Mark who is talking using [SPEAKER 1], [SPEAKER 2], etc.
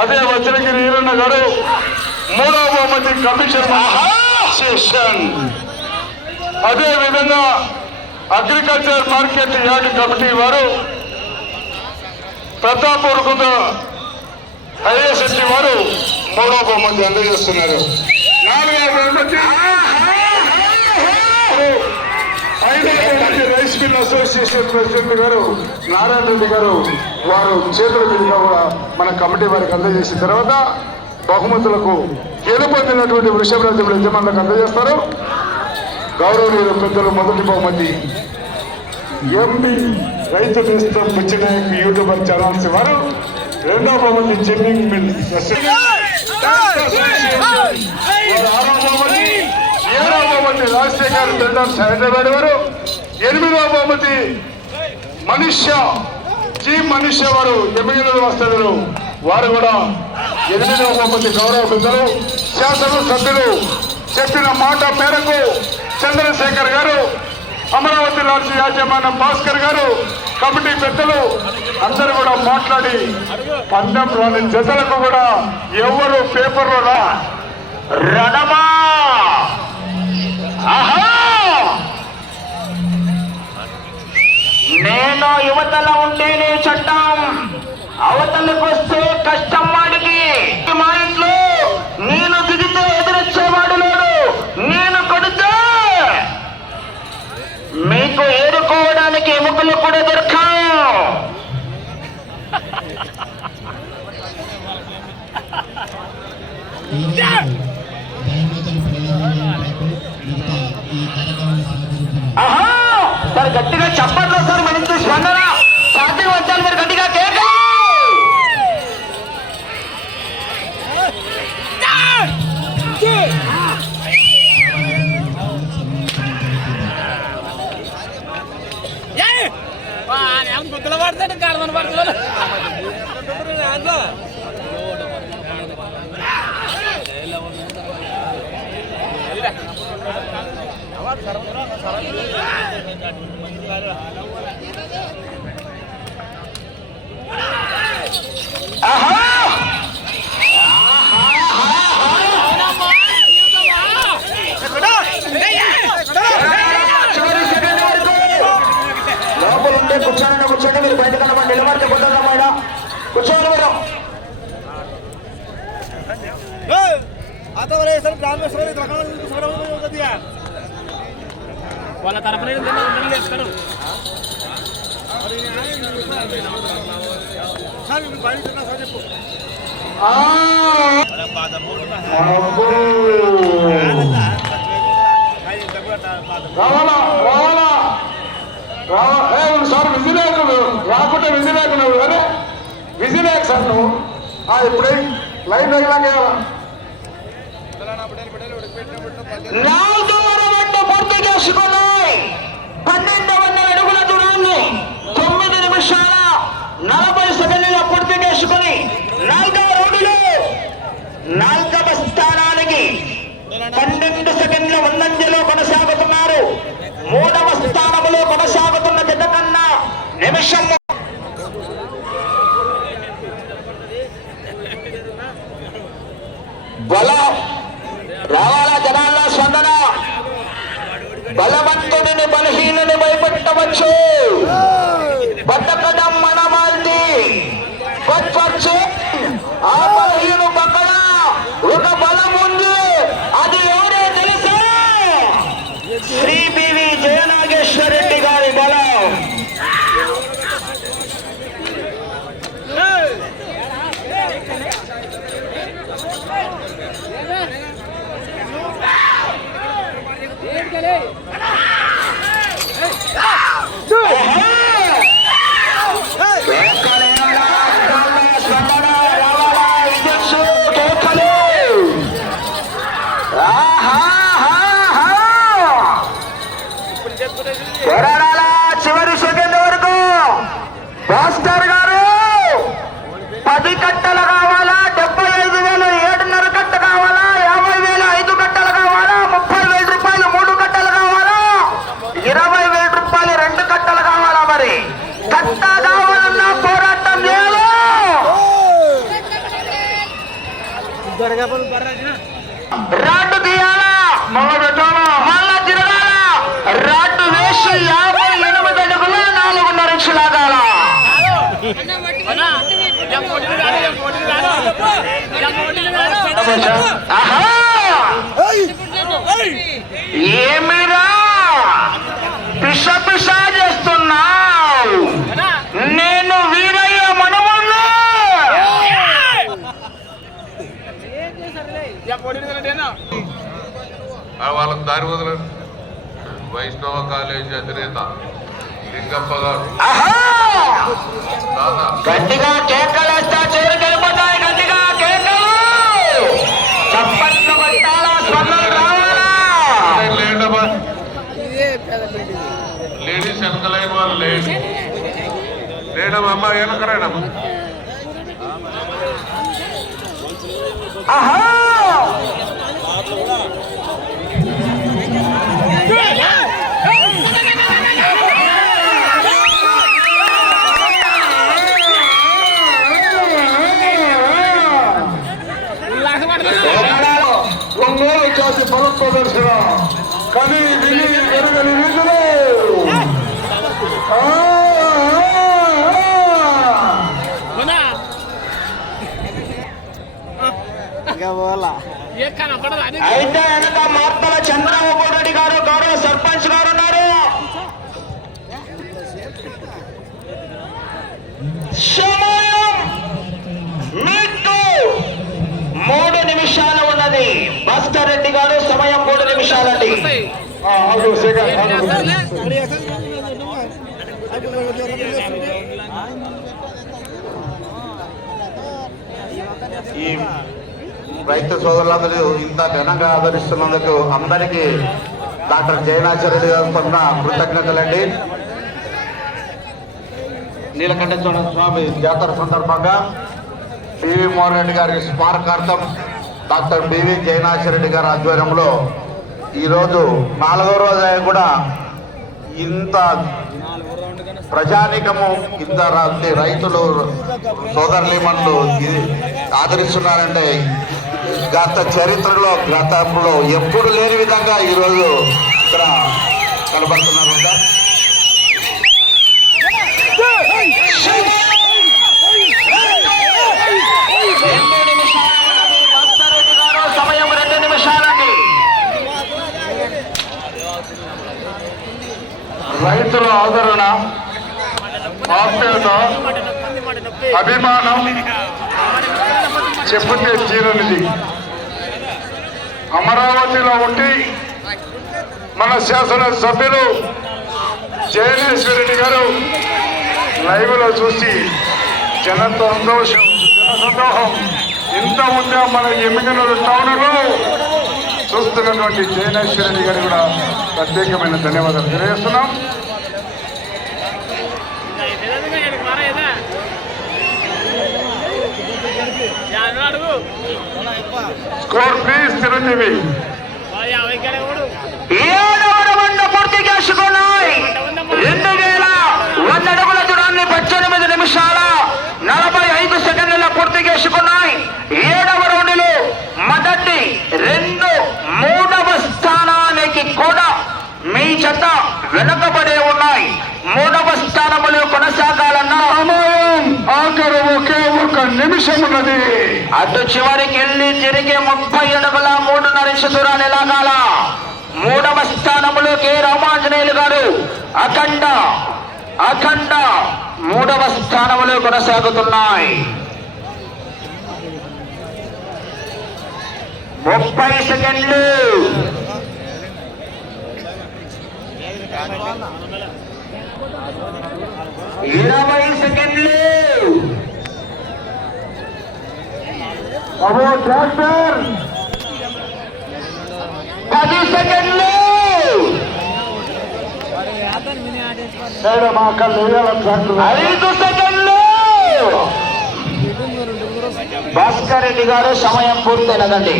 [SPEAKER 1] అదే వజ్రగిరి ఈరన్న గారు మూడవ బహుమతి కమిషన్ అదే విధంగా అగ్రికల్చర్ మార్కెట్ యార్డ్ కమిటీ వారు ప్రతాపూర్కుంద ఐఎస్ఎస్సి వారు మూడవ బహుమతి అందజేస్తున్నారు నాలుగవ బహుమతి ఐదవ బహుమతి అసోసియేషన్ ప్రెసిడెంట్ గారు నారాయణ రెడ్డి గారు వారు చేతుల మీదుగా కూడా మన కమిటీ వారికి అందజేసిన తర్వాత బహుమతులకు గెలుపొందినటువంటి వృషభరాజులు యజమానులకు అందజేస్తారు. గౌరవనీయులు పెద్దలు మొదటి బహుమతి ఎంపీ రైతు నేస్తం పిచ్చినాయక్ యూట్యూబర్ ఛానల్స్ వారు రెండో బహుమతి జిమ్మింగ్ మిల్ ఆరో బహుమతి ఏడో బహుమతి రాజశేఖర్ బిల్డర్స్ హైదరాబాద్ వారు. ఎనిమిదవ బహుమతి మనుష్య జీ మనుష్య వారు ఎమ్మెల్యేలు వస్తారు వారు కూడా ఎనిమిదవ బహుమతి గౌరవ పెద్దలు శాసన సభ్యులు చెప్పిన మాట మేరకు చంద్రశేఖర్ గారు అమరావతి లాడ్జి యాజమాన్యం భాస్కర్ గారు కమిటీ పెద్దలు అందరూ కూడా మాట్లాడి పందెం రాని జతలకు కూడా ఎవరు పేపర్లో రా రణమా ఆహా!
[SPEAKER 2] నేను యువతల ఉంటేనే చట్టం. అవతలకు వస్తే కష్టం వాడికి. మా ఇంట్లో నేను దిగితే ఎదురొచ్చేవాడు లేడు. నేను కొడితే మీకు ఏరుకోవడానికి ఎముకలు కూడా ఆహా సార్ గట్టిగా చెప్పండి సార్. మన స్పందన సాధ్యం వచ్చాను మీరు గట్టిగా కేక
[SPEAKER 3] గుద్దలు పడతాడు కడమని పడతాడు
[SPEAKER 2] లోపల కూర్చోండి కూర్చోండి మీరు బయట కనబడి నిలబడితే కుదరదమ్మా కూర్చోండి మీరు
[SPEAKER 3] వాళ్ళ తరపున చేస్తారు
[SPEAKER 1] ఆ! అబ్బో! రావా ఏ, నువ్వు సార్ విజిలేక రాకుంటే విజిలేక నువ్వు అరే విజిలేక సార్ నువ్వు ఆ, ఇప్పుడే లైన్ తగిలాక
[SPEAKER 2] বৈষম্য Hey, రాడ్డు తీయాలా?
[SPEAKER 1] మళ్ళా
[SPEAKER 2] తిరగాల? రాడ్డు వేసి యాభై ఎనిమిది నాలుగున్నర లాగాల? ఏమిరా? పిస పిషా చేస్తున్నావు?
[SPEAKER 4] నే వాళ్ళకి దారి వదలండి. వైష్ణవ కాలేజ్ అధినేత లింగప్ప గారు.
[SPEAKER 2] ఆహా!
[SPEAKER 4] దాదా
[SPEAKER 2] గట్టిగా కేకలేస్తా చేరుకెళ్ళిపోతాయి గట్టిగా కేకలు! చప్పట్లు కొట్టాలా స్పందన రావాలా?
[SPEAKER 4] లేడమ్మా లేడీస్ వెనకలైన వాళ్ళు లేడీ లేడమ్మా వెనకరాడమ్మా
[SPEAKER 2] ఆహా
[SPEAKER 1] ఒంగోలు జాతి బల ప్రదర్శన కానీ విని ఎరుగని
[SPEAKER 2] అయితే వెనక మార్తల చంద్రబాబు రెడ్డి గారు గౌరవ సర్పంచ్ గారు ఉన్నారు. మూడు నిమిషాలు ఉన్నది. భాస్కర్ రెడ్డి గారు సమయం మూడు నిమిషాలండి.
[SPEAKER 5] ఈ రైతు సోదరులందరూ ఇంత ఘనంగా ఆదరిస్తున్నందుకు అందరికీ డాక్టర్ జయనాచార్యుడు గారు తరఫున కృతజ్ఞతలండి. నీలకంఠేశ్వర స్వామి జాతర సందర్భంగా పివి మోహన్ రెడ్డి గారి స్మారకార్థం డాక్టర్ బివి జయనాచారెడ్డి గారి ఆధ్వర్యంలో ఈరోజు నాలుగో రోజు కూడా ఇంత ప్రజానికము ఇంత రైతులు సోదరులీమన్లు ఆదరిస్తున్నారంటే గత చరిత్రలో గతంలో ఎప్పుడు లేని విధంగా ఈరోజు ఇక్కడ కనబడుతున్నారు కదా.
[SPEAKER 1] రైతుల ఆదరణ ఆప్యాయత అభిమానం చెప్పుతే తీరనిది అమరావతిలో ఉండి మన శాసన సభ్యులు రెడ్డి గారు లైవ్లో చూసి జన సంతోషం జన సందోహం ఇంత ఉందా మన ఎమ్మికనూరు టౌన్లో చూస్తున్నటువంటి జయనేశ్వర రెడ్డి గారు కూడా ప్రత్యేకమైన ధన్యవాదాలు తెలియజేస్తున్నాం. స్కోర్ ప్లీజ్ చిరంజీవి
[SPEAKER 2] ఏడవ పూర్తి చేసుకున్నాయి. రెండు వేల వంద అడుగుల దూరాన్ని పద్దెనిమిది నిమిషాల నలభై ఐదు సెకండ్ల పూర్తి చేసుకున్నాయి. ఏడవ రౌండ్లో మొదటి రెండు మూడవ స్థానానికి కూడా మీ జత వెనుకబడే
[SPEAKER 1] ఒక
[SPEAKER 2] అటు చివరికి వెళ్ళి తిరిగి ముప్పై అడుగుల మూడున్నర ఇంచు దూరాన్ని లాగాల మూడవ స్థానంలో కె రామాంజనేయులు గారు. అఖండ అఖండ మూడవ స్థానంలో కొనసాగుతున్నాయి. ముప్పై సెకండ్లు. ఇరవై సెకండ్లు.
[SPEAKER 1] అబో ట్రాక్టర్!
[SPEAKER 2] పది సెకండ్లు! ఐదు సెకండ్లు! భాస్కర్ రెడ్డి గారు సమయం పూర్తయినదండి.